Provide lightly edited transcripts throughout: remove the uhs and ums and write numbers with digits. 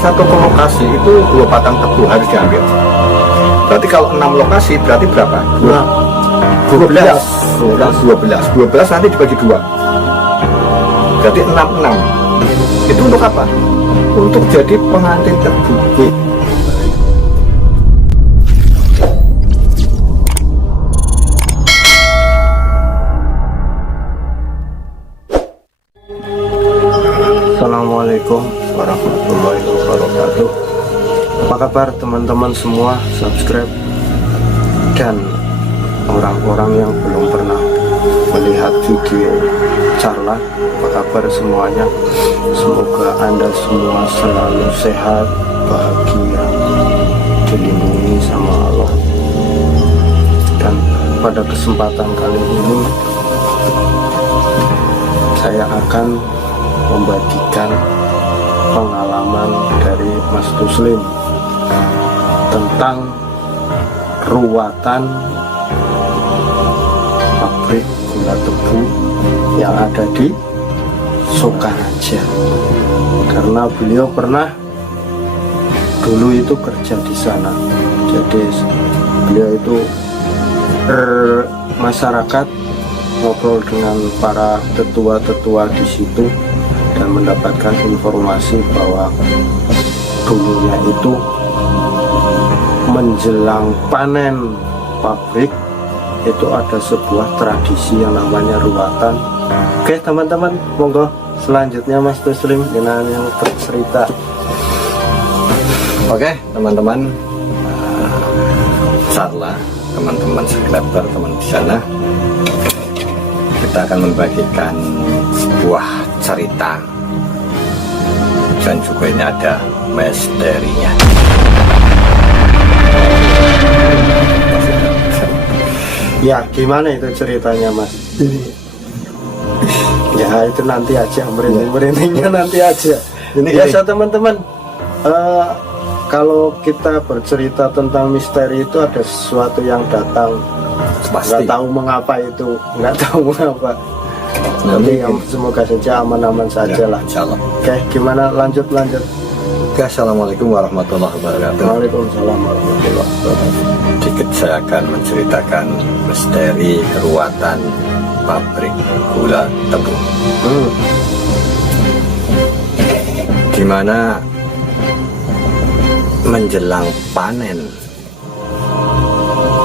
satu lokasi itu 2 batang tebu harus diambil. Berarti kalau 6 lokasi berarti berapa? 12 nanti dibagi 2. Berarti 6. Itu untuk apa? Untuk jadi pengantin tebu. Assalamualaikum warahmatullahi wabarakatuh. Apa kabar teman-teman semua, subscribe dan orang-orang yang belum pernah melihat video Carla? Apa kabar semuanya? Semoga Anda semua selalu sehat, bahagia, dilindungi sama Allah. Dan pada kesempatan kali ini saya akan membagikan pengalaman dari Mas Tuslim tentang ruwatan pabrik gula tebu yang ada di Sokaraja, karena beliau pernah dulu itu kerja di sana. Jadi beliau itu masyarakat ngobrol dengan para tetua-tetua di situ dan mendapatkan informasi bahwa dulunya itu menjelang panen pabrik itu ada sebuah tradisi yang namanya ruwatan. Oke teman-teman, monggo selanjutnya Mas Tuslim dengan yang bercerita. Oke teman-teman, Carla, teman-teman subscriber, teman di sana, kita akan membagikan sebuah cerita dan juga ini ada misterinya. Ya gimana itu ceritanya Mas? Ya itu nanti aja, merinding-merindingnya nanti aja. Ini biasa teman-teman, kalau kita bercerita tentang misteri itu ada sesuatu yang datang. Nggak tahu mengapa itu, nggak tahu mengapa. Tapi semoga saja aman-aman saja lah. Oke, gimana lanjut? Oke, assalamualaikum warahmatullahi wabarakatuh. Waalaikumsalam warahmatullahi wabarakatuh. Sedikit saya akan menceritakan misteri ruwatan pabrik gula tebu. Dimana menjelang panen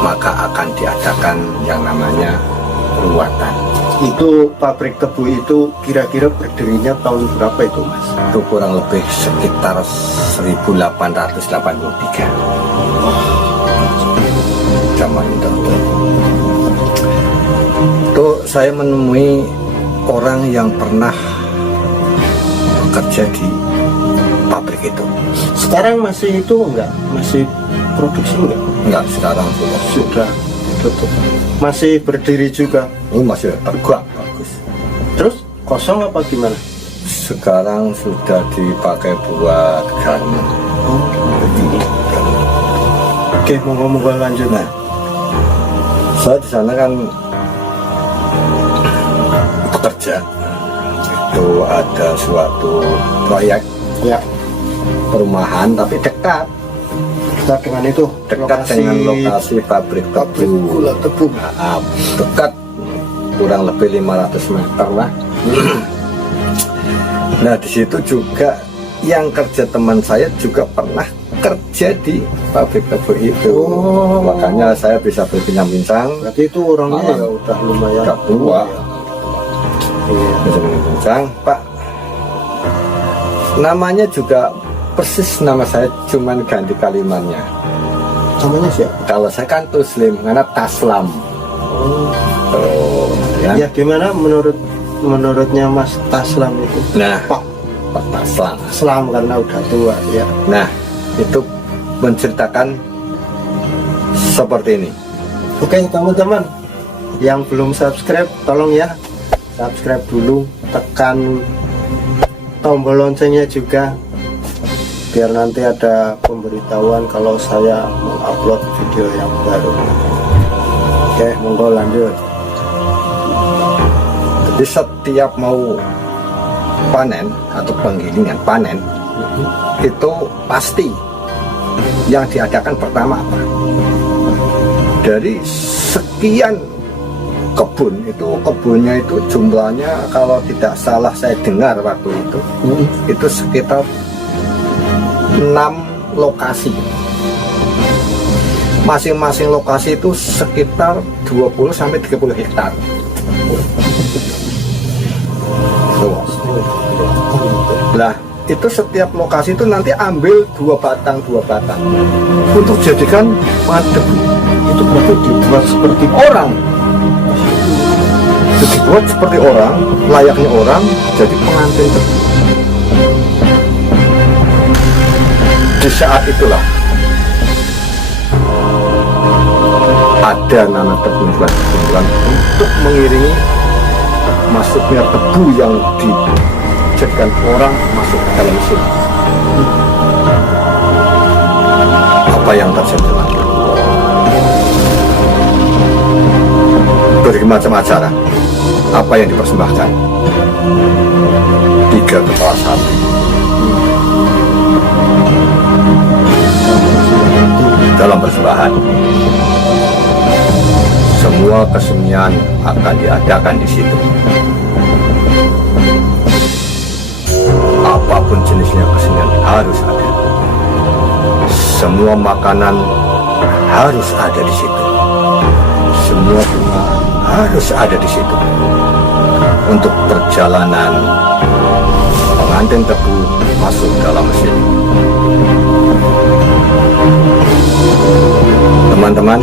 maka akan diadakan yang namanya ruwatan. Itu pabrik tebu itu kira-kira berdirinya tahun berapa itu Mas? Itu kurang lebih sekitar 1883. Zaman itu. Itu saya menemui orang yang pernah bekerja di pabrik itu. Sekarang masih itu enggak? Masih produksi enggak? Enggak, sekarang Sudah tutup. Masih berdiri juga? Ini masih tegak, bagus. Terus kosong apa gimana? Sekarang sudah dipakai buat garmen. Oke, monggo lanjut. Nah, saya di sana kan bekerja. Itu ada suatu proyek Ya, perumahan tapi dekat dengan itu dengan lokasi pabrik tebu. Gula tebu. Nah, dekat kurang lebih 500 meter lah. Nah di situ juga yang kerja teman saya juga pernah kerja di pabrik tebu itu. Makanya saya bisa berbincang-bincang. Berarti itu orangnya ya udah lumayan tua. Iya. Bisa berbincang, Pak. Namanya juga persis nama saya, cuman ganti kalimatnya. Namanya siapa? Kalau saya kan Tuslim, karena Taslam. Ya. Ya gimana menurutnya Mas Taslam itu? Nah, Pak Taslam. Taslam karena udah tua ya. Nah, itu menceritakan seperti ini. Oke teman-teman, yang belum subscribe tolong ya subscribe dulu, tekan tombol loncengnya juga biar nanti ada pemberitahuan kalau saya mengupload video yang baru. Oke, monggo lanjut. Jadi setiap mau panen atau penggilingan panen itu pasti yang diadakan pertama apa? Dari sekian kebun itu, kebunnya itu jumlahnya kalau tidak salah saya dengar waktu itu sekitar 6 lokasi. Masing-masing lokasi itu sekitar 20 sampai 30 hektar. Nah, itu setiap lokasi itu nanti ambil 2 batang untuk jadikan debu. Itu berarti dibuat seperti Orang dibuat seperti orang, layaknya orang, jadi pengantin tebu. Di saat itulah ada nana tebulan untuk mengiringi masuknya tebu yang dijadikan orang masuk ke dalam mesin. Apa yang terjadi lagi? Berbagai macam acara. Apa yang dipersembahkan? 3 kepala sapi. Dalam persembahan, semua kesenian akan diadakan di situ. Apapun jenisnya kesenian harus ada. Semua makanan harus ada di situ. Semua bunga harus ada di situ. Untuk perjalanan pengantin tebu masuk dalam mesin. Teman-teman,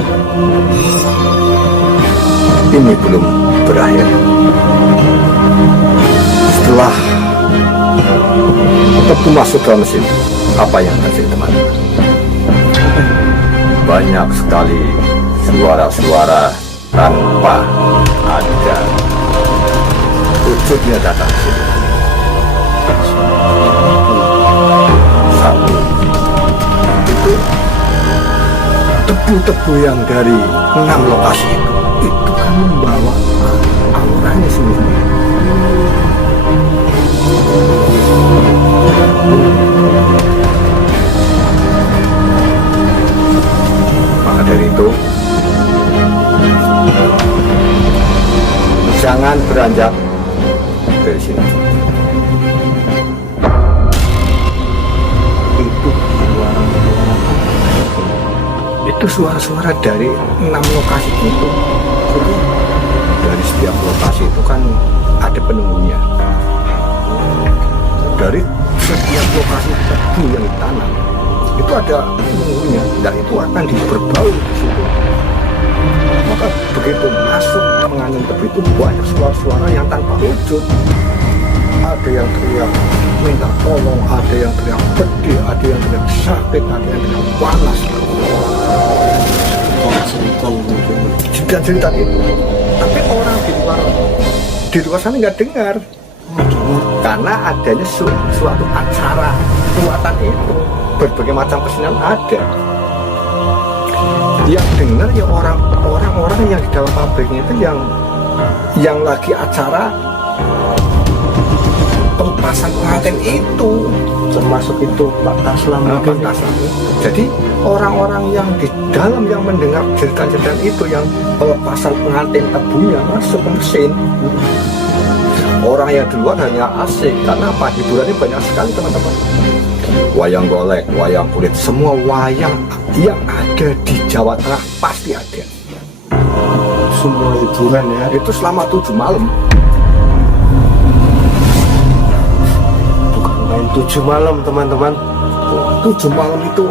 ini belum berakhir. Setelah tebu masuk dalam mesin, apa yang terjadi teman-teman? Banyak sekali suara-suara tanpa ada wujudnya datang ke sini. Satu, itu tebu-tebu yang dari 6 lokasi itu kan membawa auranya sendiri. Maka dari itu, jangan beranjak dari sini. Itu suara-suara dari 6 lokasi itu. Jadi dari setiap lokasi itu kan ada penunggunya. Dari setiap lokasi tebu yang ditanam itu ada penunggunya, dan itu akan diberbau di situ. Maka begitu masuk pengantin tebu itu banyak suara-suara yang tanpa wujud. Ada yang teriak minta tolong, ada yang teriak pedih, ada yang teriak sakit, ada yang teriak panas. Dan cerita itu, tapi orang di luar sana nggak dengar, karena adanya suatu acara ruatan itu, berbagai macam kesenian ada. Yang dengar ya orang-orang yang di dalam pabriknya itu yang lagi acara pelepasan pengantin itu, termasuk itu Pak Taslam. Pak Taslam. Jadi orang-orang yang di dalam yang mendengar cerita-cerita itu, yang pelepasan pengantin tebunya masuk ke mesin, orang yang di luar hanya asik. Karena apa? Hiburannya banyak sekali teman-teman. Wayang golek, wayang kulit, semua wayang yang ada di Jawa Tengah pasti ada. Semua hiburan ya. Itu selama 7 malam. Bukan main 7 malam teman-teman. 7 malam itu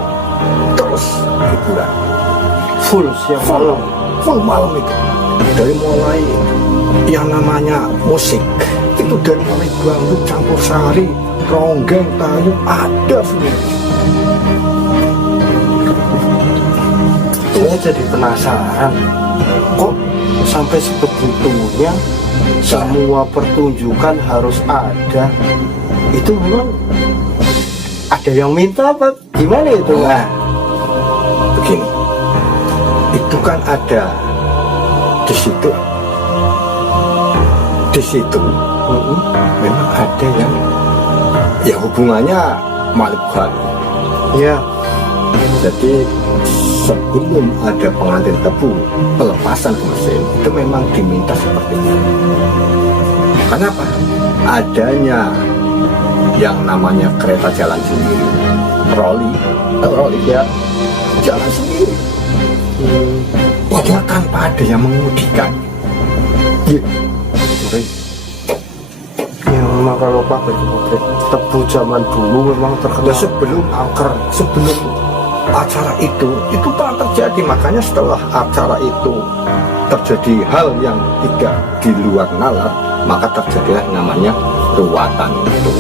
terus hiburan. Full siang malam. Full malam itu. Dari mulai yang namanya musik, itu dari mulai dangdut, campur sari, ronggeng, tayu, ada semua. Saya jadi penasaran, kok sampai sebegitunya semua pertunjukan harus ada? Itu memang ada yang minta apa gimana itu? Nah, begini, itu kan ada di situ memang ada yang ya hubungannya Malibuhan. Ya. Jadi sebelum ada pengantin tebu, pelepasan ke mesin itu memang diminta seperti itu. Kenapa? Adanya yang namanya kereta jalan sendiri, troli ya, jalan sendiri. Padahal tanpa ada yang mengemudikan. Ya memang kalau pabrik tebu zaman dulu memang terkenal sebelum angker, sebelum acara itu pernah terjadi. Makanya setelah acara itu terjadi hal yang tidak di luar nalar, maka terjadilah namanya ruatan itu.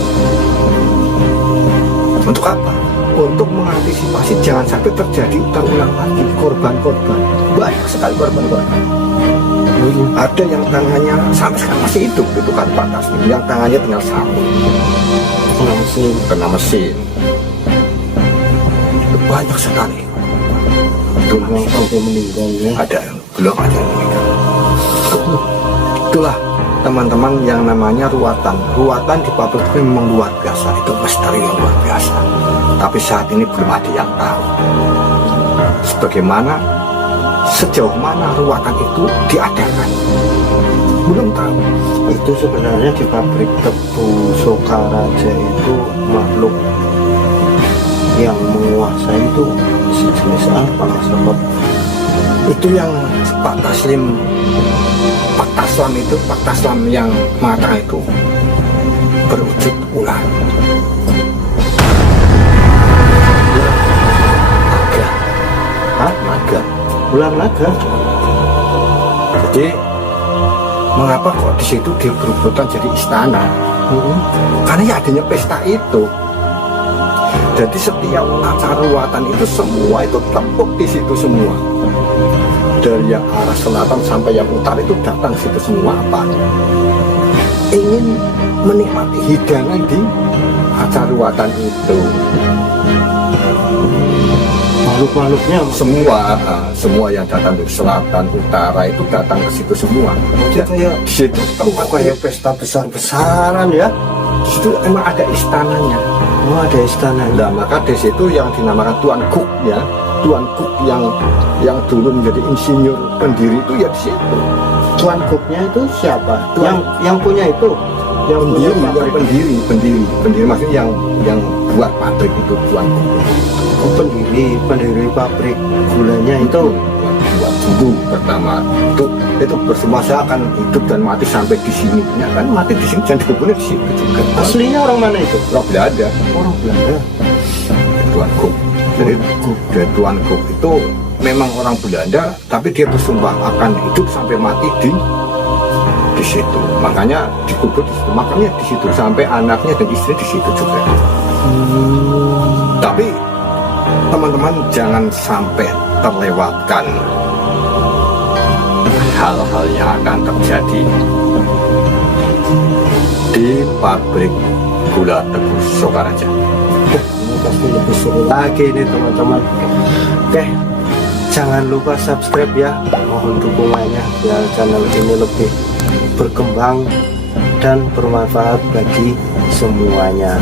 Untuk apa? Untuk mengantisipasi jangan sampai terjadi terulang lagi korban-korban. Banyak sekali korban-korban. Ada yang tangannya sampai sekarang masih hidup, itu kan Pak Taslim, yang tangannya tinggal satu, kena mesin. Banyak sekali. belum sampai meninggal ya. Belum ada yang meninggal. Itulah teman-teman yang namanya ruatan. Ruatan di pabrik itu memang luar biasa. Itu misteri yang luar biasa. Tapi saat ini belum ada yang tahu. Sebagaimana sejauh mana ruatan itu diadakan, belum tahu. Itu sebenarnya di pabrik tebu Sokaraja itu makhluk yang menguasai itu sejenis apa sobat? Itu yang Pak Taslim yang mengatakan itu berwujud ular. Naga. Ular naga. Jadi mengapa kok di situ dia berebutan jadi istana? Karena ya adanya pesta itu. Jadi setiap acara ruatan itu semua itu tepuk di situ semua. Dari yang arah selatan sampai yang utara itu datang situ semua apa? Ingin menikmati hidangan di acara ruatan itu. Makhluk-makhluknya semua yang datang dari selatan utara itu datang ke situ semua. kayak Di situ kayak pesta besar-besaran ya. Di situ emang ada istananya. Oh, ada istana. Nah, maka di situ yang dinamakan Tuan Cook ya, Tuan Cook yang dulu menjadi insinyur pendiri itu ya di situ. Tuan Cooknya itu siapa? Tuan- Yang punya itu, yang pendiri maksudnya yang buat pabrik itu Tuan Cook. Oh, pendiri pabrik gulanya itu. Yang buat bumbu pertama itu bersama saya akan hidup dan mati sampai di sini. Ya kan mati di sini dan dikuburnya di situ juga. Aslinya orang mana itu? Orang Belanda. Orang Belanda. Tuan Cook. Jadi Tuan Cook itu memang orang Belanda, tapi dia bersumpah akan hidup sampai mati di situ. Makanya dikubur di situ. Makanya di situ sampai anaknya dan istri di situ juga. Tapi teman-teman jangan sampai terlewatkan hal-hal yang akan terjadi di pabrik gula tebu Sokaraja. Ini pasti lebih seru lagi nih teman-teman. Oke, jangan lupa subscribe ya, mohon dukungannya biar channel ini lebih berkembang dan bermanfaat bagi semuanya.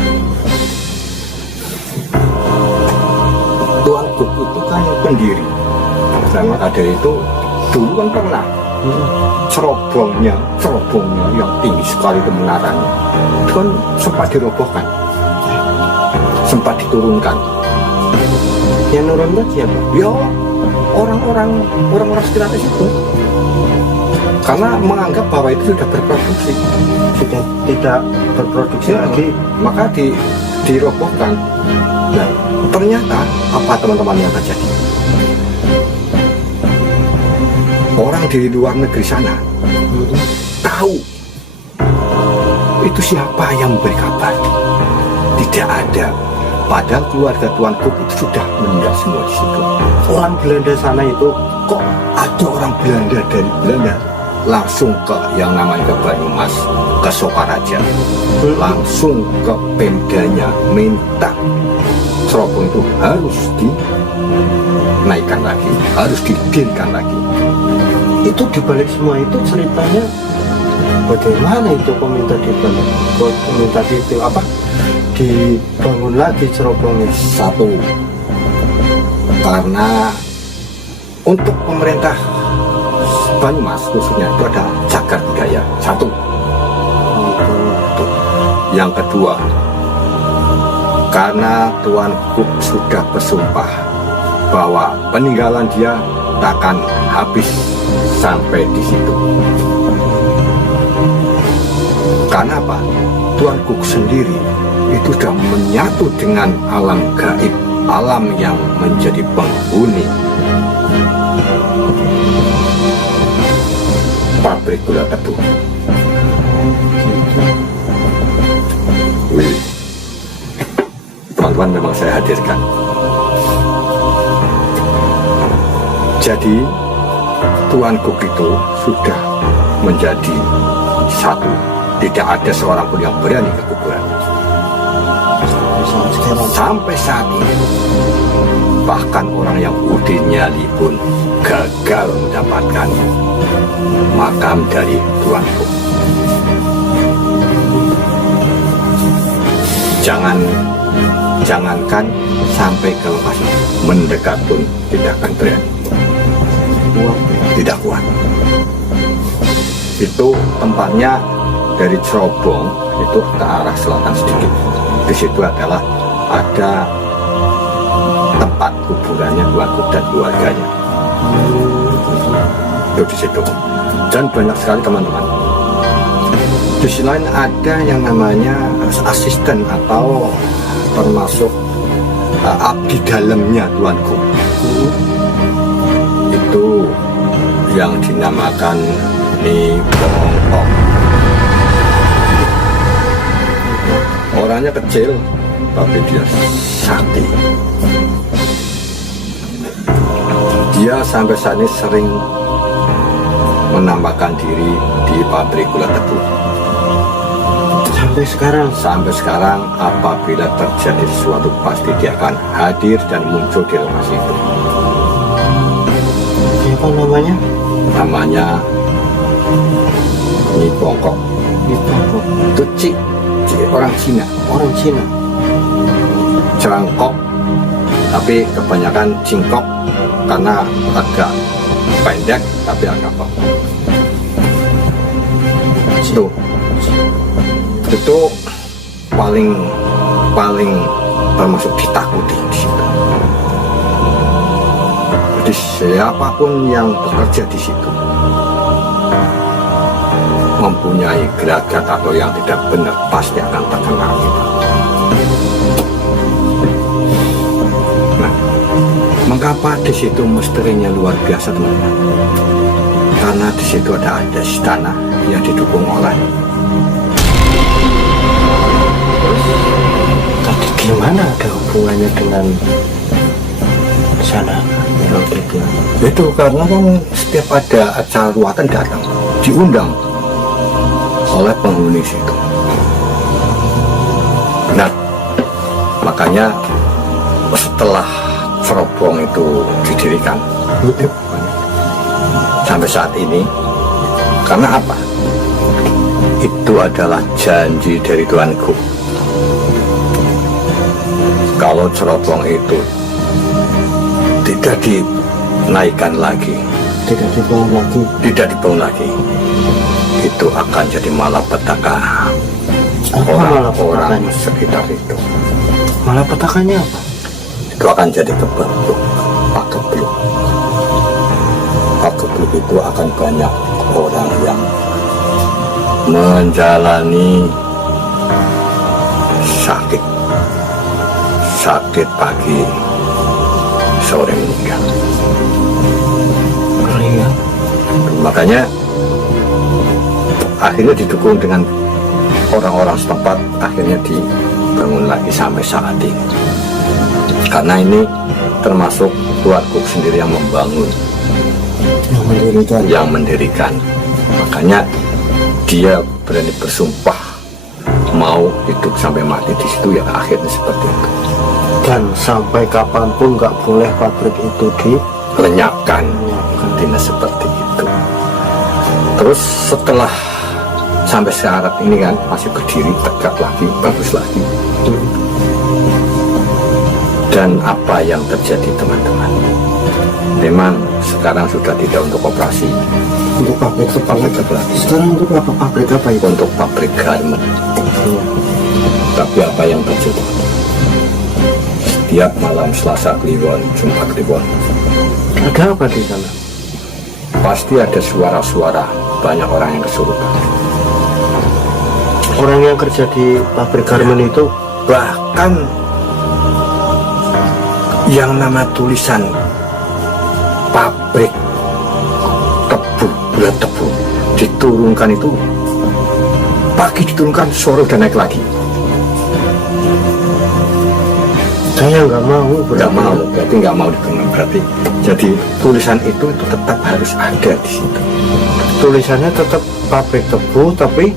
Tuan Cook itu kan pendiri. Nah, maka dari itu dulu kan pernah cerobongnya yang tinggi sekali itu menaranya itu kan sempat dirobohkan, sempat diturunkan. Yang nurunkan siapa? Ya orang-orang sekitar itu, karena menganggap bahwa itu sudah berproduksi, Sudah tidak berproduksi lagi. maka dirobohkan. Nah, ternyata apa teman-teman yang terjadi? Orang di luar negeri sana tahu itu siapa yang memberi kabar. Tidak ada. Padahal keluarga Tuan Cook itu sudah meninggal semua di situ. Orang Belanda sana itu Kok ada orang Belanda dari Belanda langsung ke yang namanya ke Banyumas, ke Sokaraja, langsung ke Pemdanya minta cerobong itu harus dinaikkan lagi, harus didirikan lagi. itu dibalik semua itu ceritanya bagaimana itu peminta dibalik, peminta itu apa dibangun lagi cerobongnya? Satu, karena untuk pemerintah Banyumas khususnya itu ada cagar budaya. Satu. Yang kedua, karena Tuan Guk sudah bersumpah bahwa peninggalan dia takkan habis sampai di situ. Karena apa? Tuan Guk sendiri itu sudah menyatu dengan alam gaib, alam yang menjadi penghuni pabrik gula tebu. Wih, teman-teman, memang saya hadirkan. Jadi Tuan Guk itu sudah menjadi satu. Tidak ada seorang pun yang berani ke kuburan. Sampai saat ini, bahkan orang yang udah nyali pun gagal mendapatkan makam dari Tuan Guk. Jangankan sampai ke lokasi, mendekat pun tidak akan berani. Tidak kuat. Itu tempatnya dari cerobong itu ke arah selatan sedikit. Di situ adalah ada tempat kuburannya Tuan Guk dan keluarganya. Itu di situ. Dan banyak sekali teman-teman. Di sisi lain ada yang namanya asisten atau termasuk abdi dalamnya Tuan Guk. Itu yang dinamakan Nibongkok. Orangnya kecil, tapi dia sakti. Dia sampai saat ini sering menampakkan diri di pabrik gula tebu. Sampai sekarang apabila terjadi sesuatu pasti dia akan hadir dan muncul di lokasi itu. Siapa namanya? Namanya Nibongkok. Itu orang Cina. Orang Cina. Cerangkok, tapi kebanyakan cingkok karena agak pendek tapi agak kokoh. Itu paling termasuk ditakuti di situ. Jadi siapapun yang bekerja di situ mempunyai gelagat atau yang tidak benar pasti akan terkena kita. Nah, mengapa di situ misterinya luar biasa, teman-teman? Karena di situ ada istana yang didukung oleh. Tapi gimana ada hubungannya dengan sana? Itu karena kan setiap ada acara ruatan datang, diundang oleh penghuni situ. Nah, makanya setelah cerobong itu didirikan sampai saat ini, karena apa? Itu adalah janji dari Tuan Guk. Kalau cerobong itu tidak dinaikkan lagi, Tidak dibangun lagi. Itu akan jadi malapetaka orang-orang sekitar itu. Malapetakannya apa? Itu akan jadi kebentuk pagebluk. Pagebluk itu akan banyak orang yang menjalani sakit pagi, sore meninggal. Makanya akhirnya didukung dengan orang-orang setempat, akhirnya dibangun lagi sampai saat ini. Karena ini termasuk Tuan Guk sendiri yang membangun, yang mendirikan. Makanya dia berani bersumpah mau hidup sampai mati di situ, ya akhirnya seperti itu. Dan sampai kapanpun nggak boleh pabrik itu Lenyapkan, intinya seperti itu. Terus setelah sampai sekarang ini kan masih berdiri tegak lagi, bagus lagi. Dan apa yang terjadi teman-teman, memang sekarang sudah tidak untuk operasi, Untuk pabrik lagi. Sekarang untuk apa, pabrik apa itu? Untuk pabrik garment. Tapi apa yang terjadi? Setiap malam Selasa Kliwon, Jumat Kliwon, Ada apa di sana? pasti ada suara-suara banyak orang yang kesurupan. Orang yang kerja di pabrik garment itu Bahkan yang nama tulisan pabrik tebu, bulat tebu diturunkan itu pagi diturunkan, sore udah naik lagi. saya nggak mau, Nggak mau, berarti nggak mau diturunkan. Berarti jadi tulisan itu tetap harus ada di situ. Tulisannya tetap pabrik tebu, tapi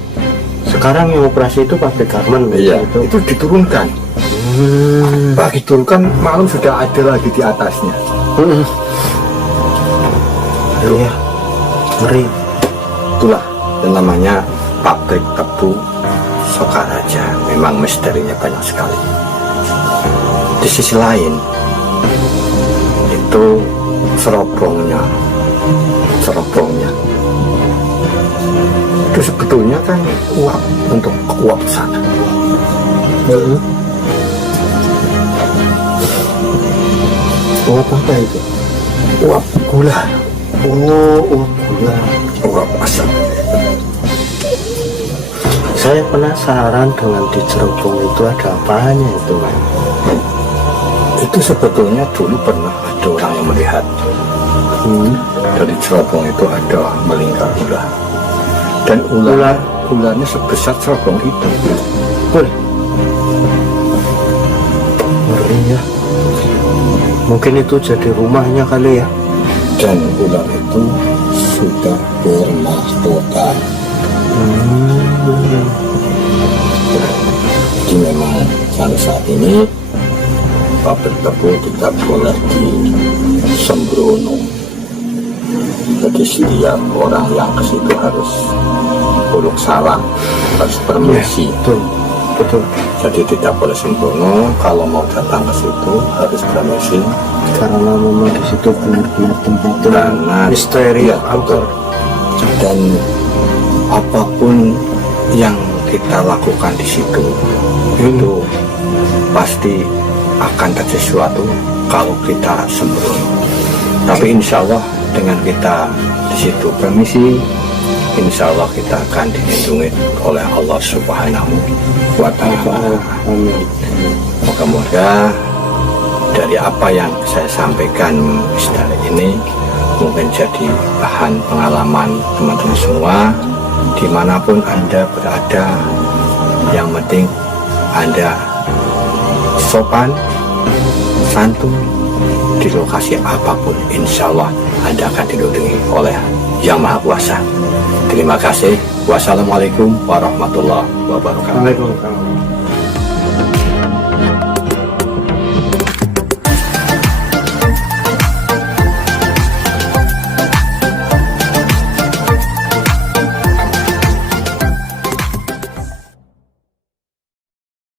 sekarang yang operasi itu pabrik garment. Iya, Itu. itu diturunkan. Pagi turunkan, malam sudah ada lagi di atasnya. Iya, ngeri. Itulah yang namanya pabrik tebu Sokaraja. Memang misterinya banyak sekali. Di sisi lain itu cerobongnya itu sebetulnya kan uap untuk uap sana. Uap apa itu? Uap gula, Oh, uap gula. uap asam. Saya penasaran dengan di cerobong itu ada apanya itu, Mas? Itu sebetulnya dulu pernah ada orang yang melihat dari cerobong itu ada melingkar ular, dan ularnya sebesar cerobong itu. Wih, ngeri ya. Mungkin itu jadi rumahnya kali ya. Dan ular itu sudah bermahkota. Jadi memang sampai saat ini pabrik tebu tidak boleh disembrono. Jadi setiap orang yang ke situ harus uluk salam, harus permisi. Betul, betul. Jadi tidak boleh sembrono. Kalau mau datang ke situ harus permisi. Karena memang di situ benar-benar tempatnya Karena misteri iya, angker. Dan apapun yang kita lakukan di situ itu pasti akan terjadi sesuatu kalau kita sembrono. Tapi insya Allah dengan kita di situ permisi, insya Allah kita akan dilindungi oleh Allah Subhanahu wa Ta'ala. Amin. Moga-moga dari apa yang saya sampaikan misteri ini mungkin jadi bahan pengalaman teman-teman semua dimanapun Anda berada. Yang penting Anda sopan, santun di lokasi apapun, insya Allah Anda akan dilindungi oleh Yang Maha Kuasa. Terima kasih. Wassalamualaikum warahmatullahi wabarakatuh. Waalaikumsalam.